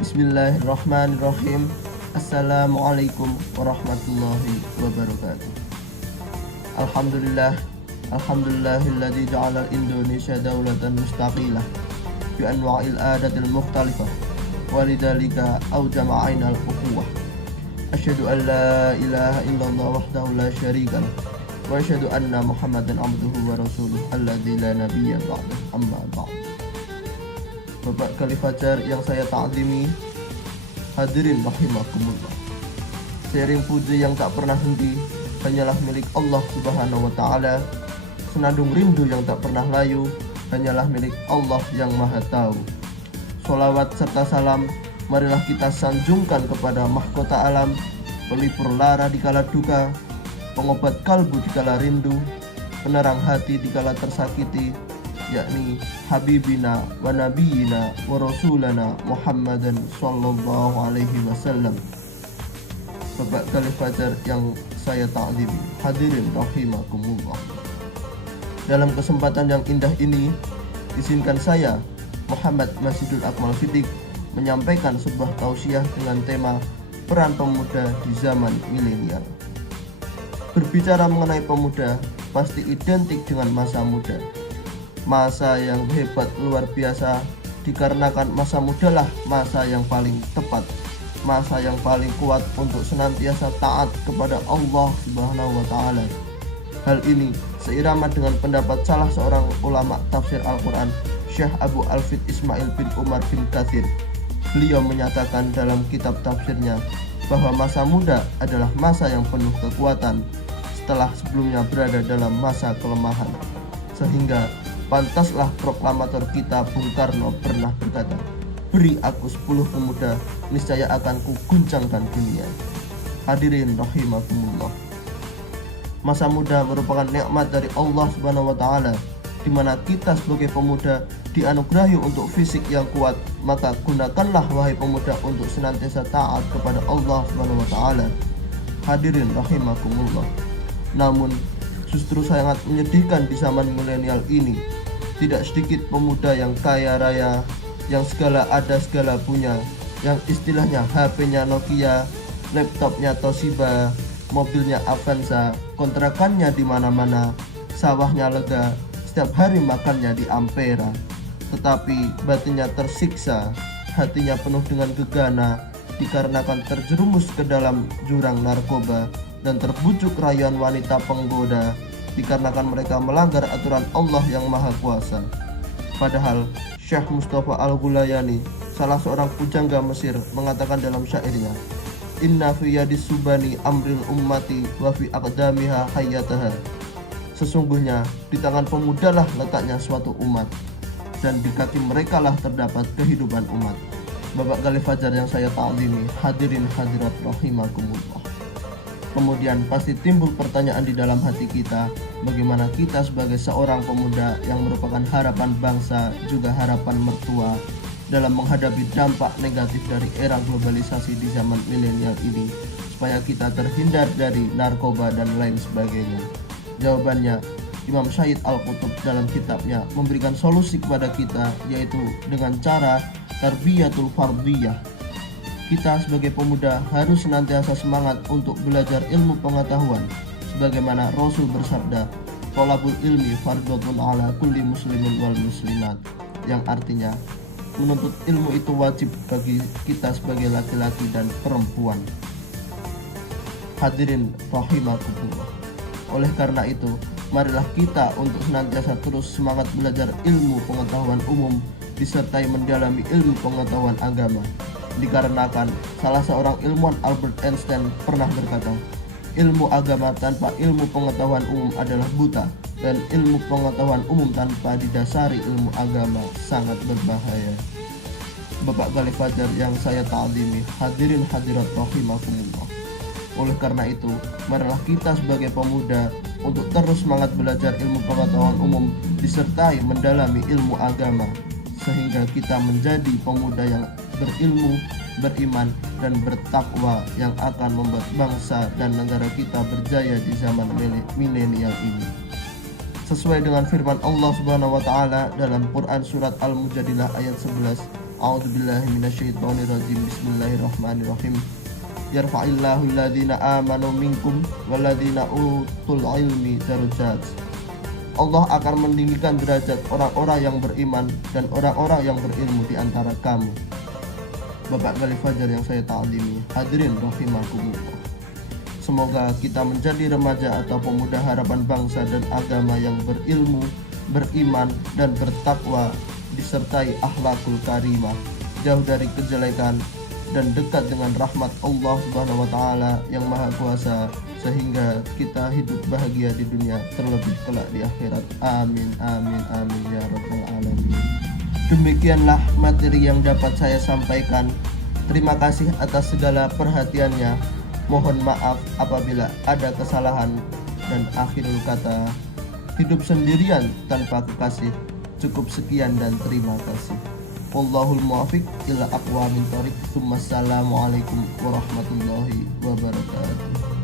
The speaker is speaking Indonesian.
Bismillahirrahmanirrahim. Assalamualaikum warahmatullahi wabarakatuh. Alhamdulillahilladzi ja'ala Indonesia daulatan mustaqilah bi anwa'il adatil mukhtalifah walidzalika awjama 'ainal ukhuwah. Asyhadu an la ilaha illallah wahdahu la syarikalah wa asyhadu anna Muhammadan abduhu wa rasuluh alladzi la nabiyya ba'dahu, amma ba'd. Bapak Khalif Fajar yang saya ta'zimi, hadirin rahimakumullah. Seiring puji yang tak pernah henti hanyalah milik Allah Subhanahu wa taala. Senandung rindu yang tak pernah layu hanyalah milik Allah yang Maha Tahu. Sholawat serta salam marilah kita sanjungkan kepada mahkota alam, pelipur lara dikala duka, pengobat kalbu dikala rindu, penerang hati dikala tersakiti, yakni Habibina wa Nabiyina wa Rasulana Muhammadan sallallahu alaihi wasallam. Bapak Khalif Fajar yang saya ta'zimi, hadirin rahimakumullah. Dalam kesempatan yang indah ini, izinkan saya Muhammad Masjidul Akmal Siddiq menyampaikan sebuah tausiah dengan tema peran pemuda di zaman milenial. Berbicara mengenai pemuda pasti identik dengan masa muda, masa yang hebat luar biasa, dikarenakan masa mudalah masa yang paling tepat, masa yang paling kuat untuk senantiasa taat kepada Allah Subhanahu wa taala. Hal ini seirama dengan pendapat salah seorang ulama tafsir Al-Quran, Syekh Abu Alfid Ismail bin Umar bin Katsir. Beliau menyatakan dalam kitab tafsirnya bahwa masa muda adalah masa yang penuh kekuatan setelah sebelumnya berada dalam masa kelemahan. Sehingga pantaslah proklamator kita Bung Karno pernah berkata, "Beri aku 10 pemuda, niscaya akan kuguncangkan dunia." Hadirin rahimakumullah. Masa muda merupakan nikmat dari Allah Subhanahu wa taala, di mana kita sebagai pemuda dianugerahi untuk fisik yang kuat. Maka gunakanlah wahai pemuda untuk senantiasa taat kepada Allah Subhanahu wa taala. Hadirin rahimakumullah. Namun justru sangat menyedihkan di zaman milenial ini, tidak sedikit pemuda yang kaya raya, yang segala ada segala punya, yang istilahnya HP-nya Nokia, laptopnya Toshiba, mobilnya Avanza, kontrakannya di mana-mana, sawahnya lega, setiap hari makannya di Ampera, tetapi batinnya tersiksa, hatinya penuh dengan gegana dikarenakan terjerumus ke dalam jurang narkoba dan terbujuk rayuan wanita penggoda dikarenakan mereka melanggar aturan Allah yang Maha Kuasa. Padahal Syekh Mustafa Al-Ghulayani, salah seorang pujangga Mesir, mengatakan dalam syairnya, "Inna fi yadis subani amril ummati wa fi aqdamiha hayataha." Sesungguhnya di tangan pemudalah letaknya suatu umat, dan di kaki merekalah terdapat kehidupan umat. Bapak Khalif Fajar yang saya ta'zimi, hadirin hadirat rahimakumullah. Kemudian pasti timbul pertanyaan di dalam hati kita, bagaimana kita sebagai seorang pemuda yang merupakan harapan bangsa juga harapan mertua dalam menghadapi dampak negatif dari era globalisasi di zaman milenial ini, supaya kita terhindar dari narkoba dan lain sebagainya. Jawabannya, Imam Syahid Al-Qutub dalam kitabnya memberikan solusi kepada kita, yaitu dengan cara tarbiyatul fardiyah. Kita sebagai pemuda harus senantiasa semangat untuk belajar ilmu pengetahuan, sebagaimana Rasul bersabda, "Thalabul ilmi fardhatun ala kulli muslimin wal muslimat," yang artinya menuntut ilmu itu wajib bagi kita sebagai laki-laki dan perempuan. Hadirin rahimakumullah. Oleh karena itu, marilah kita untuk senantiasa terus semangat belajar ilmu pengetahuan umum disertai mendalami ilmu pengetahuan agama. Dikarenakan salah seorang ilmuwan, Albert Einstein, pernah berkata, "Ilmu agama tanpa ilmu pengetahuan umum adalah buta, dan ilmu pengetahuan umum tanpa didasari ilmu agama sangat berbahaya." Bapak Khalif Fajar yang saya ta'zimi, hadirin hadirat rahimakumullah. Oleh karena itu, marilah kita sebagai pemuda untuk terus semangat belajar ilmu pengetahuan umum disertai mendalami ilmu agama, sehingga kita menjadi pemuda yang berilmu, beriman, dan bertakwa yang akan membuat bangsa dan negara kita berjaya di zaman milenial ini. Sesuai dengan firman Allah Subhanahu wa taala dalam Quran surat Al-Mujadilah ayat 11, A'udzubillahi minasyaitonirrajim. Bismillahirrahmanirrahim. Yarfa'illahu alladhina amanu minkum walladhina utul ilmi darajat. Allah akan meninggikan derajat orang-orang yang beriman dan orang-orang yang berilmu di antara kamu. Bapak Gali Fajar yang saya ta'zimi, hadirin rahimakumullah. Semoga kita menjadi remaja atau pemuda harapan bangsa dan agama yang berilmu, beriman dan bertakwa, disertai akhlakul karimah, jauh dari kejelekan dan dekat dengan rahmat Allah Subhanahu wa taala yang Maha Kuasa, sehingga kita hidup bahagia di dunia, terlebih kelak di akhirat. Amin amin amin ya rabbal alamin. Demikianlah materi yang dapat saya sampaikan. Terima kasih atas segala perhatiannya. Mohon maaf apabila ada kesalahan, dan akhirul kata, hidup sendirian tanpa kekasih. Cukup sekian dan terima kasih. Wallahul muwaffiq ila aqwamit thoriq. Assalamualaikum warahmatullahi wabarakatuh.